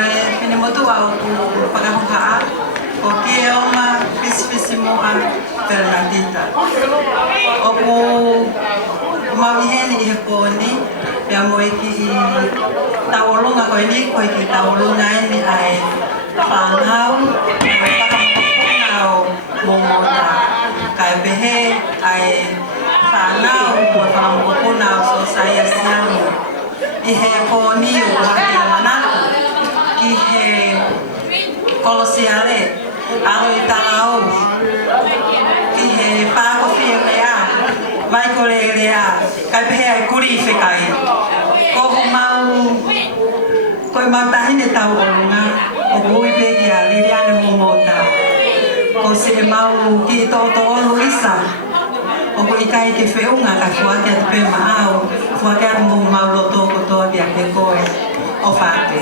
e pine motu au tu pakahukaa o ki e oma pisi moa Fernandita. O ku mawiheni i he pōni pia mo ki taolunga koe ni koe ki taolunga ni ai whanau whakamupunau momona kai pehe ai whanau mo whakamupunau so saia sianu i he pōni o wakila manaku ki he kolosiale alo i tālau ki he pākowhia lea mai kore lea kai pehe ai kuri whekai ko koe mau tahine tau orunga o kui peki a liriane momota ko se mau ki toto olu isa o kui kai ke whiunga ka fuake atu pe maau fuake atu mo mau loto kotoa via ke koe o whake